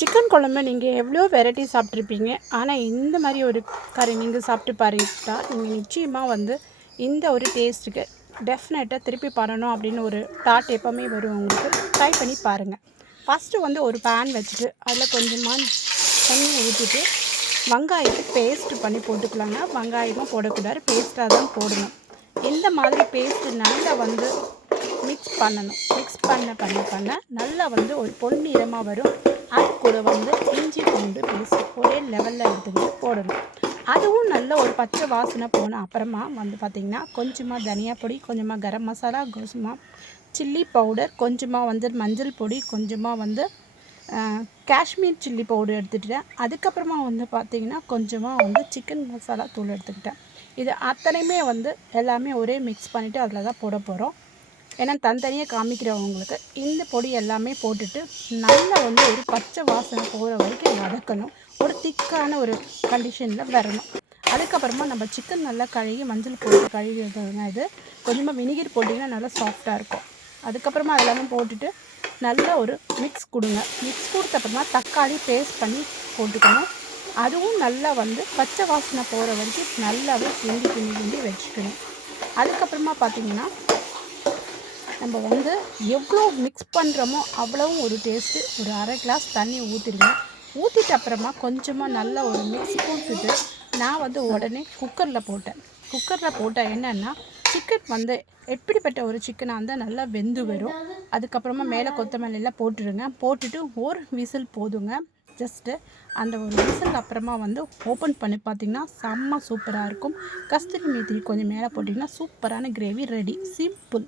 Chicken குழம்பு நீங்கள் எவ்வளோ வெரைட்டி சாப்பிட்ருப்பீங்க. ஆனால் இந்த மாதிரி ஒரு கறி நீங்கள் சாப்பிட்டு பாருங்கட்டா நீங்கள் நிச்சயமாக வந்து இந்த ஒரு டேஸ்ட்டுக்கு டெஃபினட்டாக திருப்பி பண்ணணும் அப்படின்னு ஒரு தாட் எப்போவுமே வரும் உங்களுக்கு. ட்ரை பண்ணி பாருங்கள். ஃபஸ்ட்டு வந்து ஒரு பேன் வச்சுட்டு அதில் கொஞ்சமாக தண்ணி ஊற்றிட்டு வெங்காயத்தை பேஸ்ட்டு பண்ணி போட்டுக்கலாங்க. வெங்காயமும் போடக்கூடாது, பேஸ்ட்டாக தான் போடணும். இந்த மாதிரி பேஸ்ட்டு நல்லா வந்து மிக்ஸ் பண்ணணும். மிக்ஸ் பண்ண நல்லா வந்து ஒரு பொன்னிறமாக வரும். அது கூட வந்து இஞ்சி பூண்டு பேஸ்ட் ஒரே லெவலில் எடுத்துக்கிட்டு போடணும். அதுவும் நல்ல ஒரு பச்சை வாசனை போன அப்புறமா வந்து பார்த்திங்கன்னா கொஞ்சமாக தனியா பொடி, கொஞ்சமாக கரம் மசாலா, கொஞ்சமாக சில்லி பவுடர், கொஞ்சமாக வந்து மஞ்சள் பொடி, கொஞ்சமாக வந்து காஷ்மீர் சில்லி பவுடர் எடுத்துக்கிட்டேன். அதுக்கப்புறமா வந்து பார்த்திங்கன்னா கொஞ்சமாக வந்து சிக்கன் மசாலா தூள் எடுத்துக்கிட்டேன். இது அத்தனையுமே வந்து எல்லாமே ஒரே மிக்ஸ் பண்ணிவிட்டு அதில் தான் போட போகிறோம். ஏன்னா தனித்தனியாக காமிக்கிறவங்களுக்கு இந்த பொடி எல்லாமே போட்டுட்டு நல்லா வந்து ஒரு பச்சை வாசனை போகிற வரைக்கும் வதக்கணும். ஒரு திக்கான ஒரு கண்டிஷனில் வரணும். அதுக்கப்புறமா நம்ம சிக்கன் நல்லா கழுகி மஞ்சள் போட்டு கழுவிடுறதுங்க. இது கொஞ்சமாக வினிகர் போட்டிங்கன்னா நல்லா சாஃப்டாக இருக்கும். அதுக்கப்புறமா எல்லாமே போட்டுட்டு நல்லா ஒரு மிக்ஸ் கொடுங்க. மிக்ஸ் கொடுத்தப்புறமா தக்காளி பேஸ்ட் பண்ணி போட்டுக்கணும். அதுவும் நல்லா வந்து பச்சை வாசனை போகிற வரைக்கும் நல்லாவே கிண்டி வச்சுக்கணும். அதுக்கப்புறமா பார்த்திங்கன்னா நம்ம வந்து எவ்வளோ மிக்ஸ் பண்ணுறோமோ அவ்வளவும் ஒரு டேஸ்ட்டு. ஒரு அரை கிளாஸ் தண்ணி ஊற்றிடுங்க. ஊற்றிட்டு அப்புறமா கொஞ்சமாக நல்லா ஒரு மிக்ஸ் போட்டுட்டு நான் வந்து உடனே குக்கரில் போட்டேன். என்னென்னா சிக்கன் வந்து எப்படிப்பட்ட ஒரு சிக்கனாக இருந்தால் நல்லா வெந்து வரும். அதுக்கப்புறமா மேலே கொத்தமல்லியெல்லாம் போட்டுடுங்க. போட்டுட்டு ஒரு விசில் போதுங்க. ஜஸ்ட்டு அந்த ஒரு விசில் அப்புறமா வந்து ஓப்பன் பண்ணி பார்த்திங்கன்னா செம்ம சூப்பராக இருக்கும். கஸ்தூரி மேத்தி கொஞ்சம் மேலே போட்டிங்கன்னா சூப்பரான கிரேவி ரெடி. சிம்பிள்.